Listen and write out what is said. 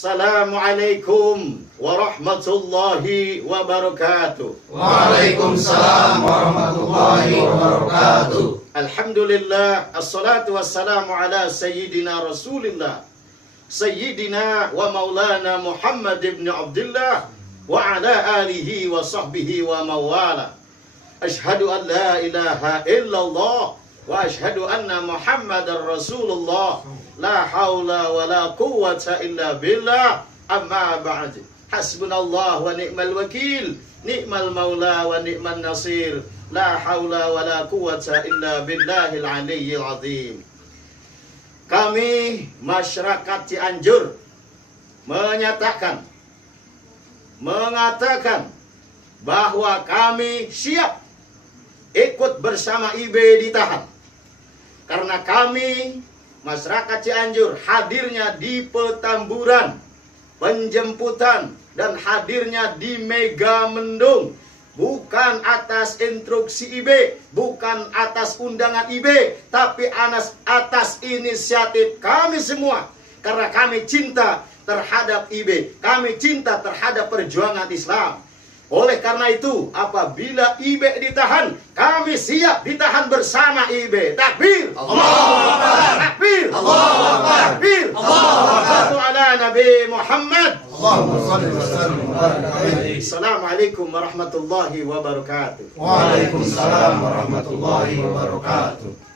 Assalamualaikum warahmatullahi wabarakatuh. Waalaikumsalam warahmatullahi wabarakatuh. Alhamdulillah, assalatu wassalamu ala sayyidina Rasulillah, sayyidina wa maulana Muhammad ibn Abdullah wa ala alihi wa sahbihi wa mawala. Ashhadu an la ilaha illallah wa ashhadu anna Muhammadar Rasulullah. La haula wa la quwwata illa billah. Amma ba'd. Hasbunallah wa ni'mal wakil, ni'mal maula wa ni'man nasir. La haula wa la quwwata illa billahil aliyyil azim. Kami masyarakat Cianjur mengatakan bahwa kami siap ikut bersama IB ditahan. Karena kami masyarakat Cianjur hadirnya di Petamburan, penjemputan dan hadirnya di Megamendung bukan atas instruksi IB, bukan atas undangan IB, tapi atas inisiatif kami semua. Karena kami cinta terhadap IB, kami cinta terhadap perjuangan Islam. Oleh karena itu, apabila IB ditahan, kami siap ditahan bersama IB. Takbir! Allahu Akbar! Takbir! Allahu Akbar! Takbir! Allahu Akbar! Ala Nabi Muhammad. Allahumma shalli wa sallim wa barik alaihi. Assalamualaikum warahmatullahi wabarakatuh. Waalaikumsalam warahmatullahi wabarakatuh.